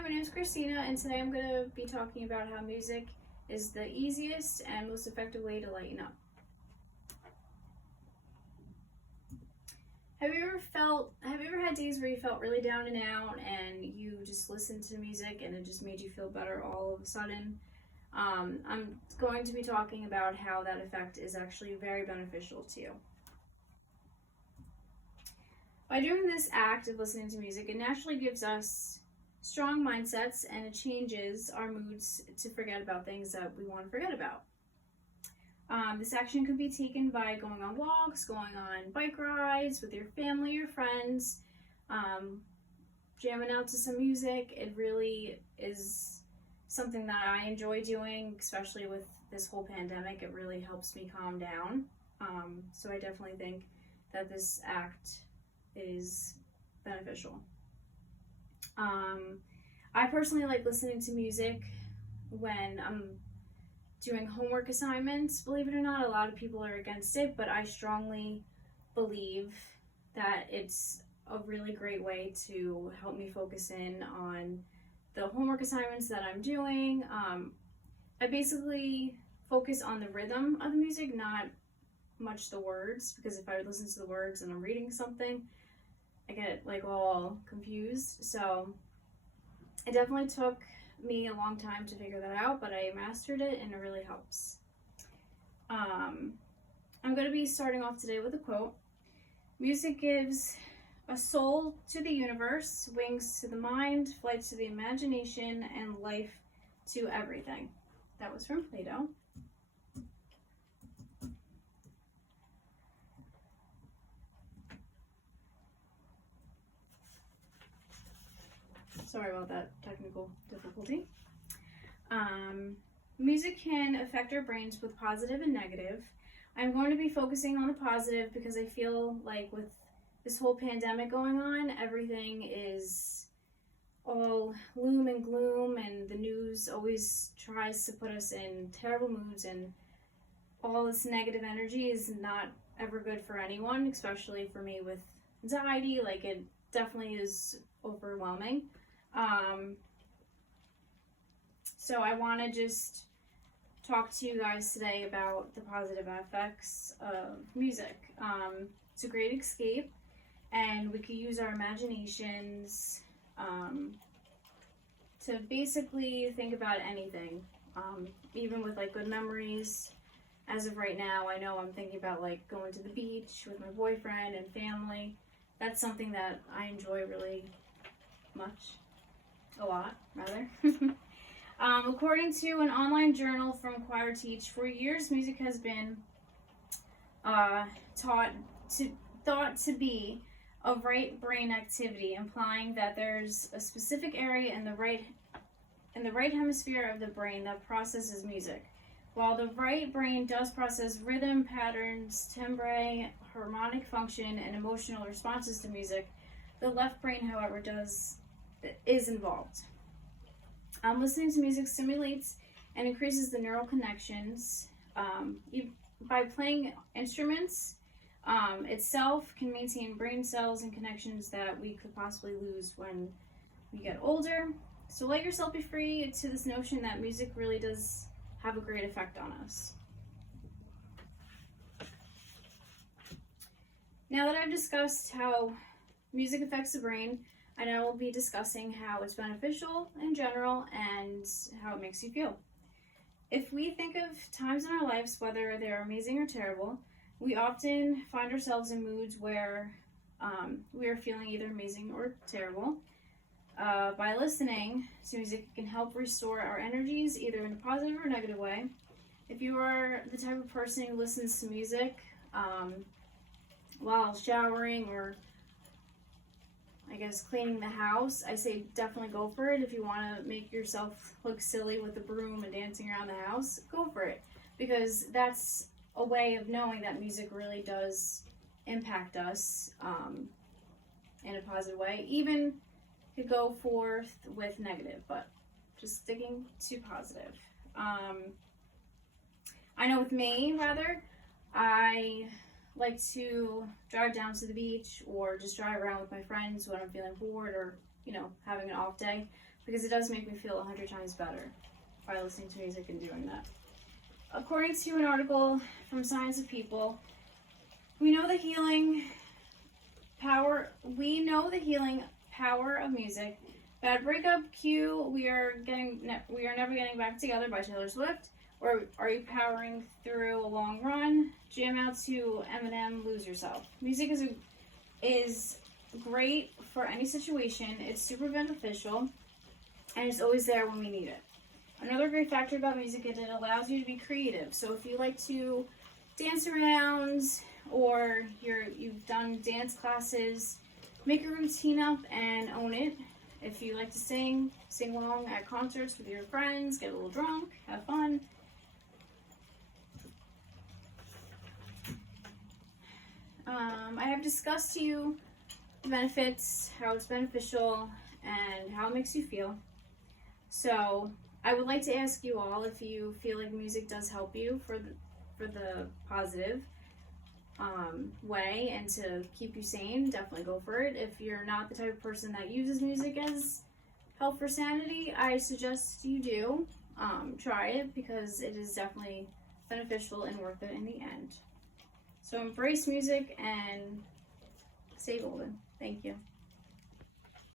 Hi, my name is Christina, and today I'm going to be talking about how music is the easiest and most effective way to lighten up. Have you ever had days where you felt really down and out and you just listened to music and it just made you feel better all of a sudden? I'm going to be talking about how that effect is actually very beneficial to you. By doing this act of listening to music, it naturally gives us strong mindsets and it changes our moods to forget about things that we want to forget about. This action could be taken by going on walks, going on bike rides with your family or friends, jamming out to some music. It really is something that I enjoy doing, especially with this whole pandemic. It really helps me calm down. So I definitely think that this act is beneficial. I personally like listening to music when I'm doing homework assignments. Believe it or not, a lot of people are against it, but I strongly believe that it's a really great way to help me focus in on the homework assignments that I'm doing. I basically focus on the rhythm of the music, not much the words, because if I listen to the words and I'm reading something, I get like all confused. So it definitely took me a long time to figure that out, but I mastered it and it really helps. I'm going to be starting off today with a quote. Music gives a soul to the universe, wings to the mind, flight to the imagination, and life to everything. That was from Plato. Sorry about that technical difficulty. Music can affect our brains with positive and negative. I'm going to be focusing on the positive because I feel like with this whole pandemic going on, everything is all gloom and gloom, and the news always tries to put us in terrible moods, and all this negative energy is not ever good for anyone, especially for me with anxiety. Like, it definitely is overwhelming. So I want to just talk to you guys today about the positive effects of music. It's a great escape, and we could use our imaginations to basically think about anything, even with like good memories. As of right now, I know I'm thinking about like going to the beach with my boyfriend and family. That's something that I enjoy really much. A lot, rather. According to an online journal from Choir Teach, for years music has been thought to be a right brain activity, implying that there's a specific area in the right hemisphere of the brain that processes music. While the right brain does process rhythm, patterns, timbre, harmonic function, and emotional responses to music, the left brain, however, is involved. Listening to music stimulates and increases the neural connections. By playing instruments itself can maintain brain cells and connections that we could possibly lose when we get older. So let yourself be free to this notion that music really does have a great effect on us. Now that I've discussed how music affects the brain, I now will be discussing how it's beneficial in general and how it makes you feel. If we think of times in our lives, whether they're amazing or terrible, we often find ourselves in moods where we are feeling either amazing or terrible. By listening to music, it can help restore our energies either in a positive or negative way. If you are the type of person who listens to music while showering or I guess cleaning the house, I say definitely go for it. If you want to make yourself look silly with the broom and dancing around the house, go for it. Because that's a way of knowing that music really does impact us in a positive way. Even could go forth with negative, but just sticking to positive. I know with me, rather, I like to drive down to the beach or just drive around with my friends when I'm feeling bored or, having an off day, because it does make me feel 100 times better by listening to music and doing that. According to an article from Science of People, we know the healing power of music. Bad Breakup, Q, We Are Never Getting Back Together by Taylor Swift, or Are You Powering Through a Long Run? Jam out to Eminem, Lose Yourself. Music is great for any situation. It's super beneficial, and it's always there when we need it. Another great factor about music is it allows you to be creative. So if you like to dance around, or you've done dance classes, make a routine up and own it. If you like to sing along at concerts with your friends, get a little drunk, have fun. I have discussed to you the benefits, how it's beneficial, and how it makes you feel. So I would like to ask you all if you feel like music does help you for the positive way and to keep you sane. Definitely go for it. If you're not the type of person that uses music as help for sanity, I suggest you do try it, because it is definitely beneficial and worth it in the end. So embrace music and stay golden. Thank you.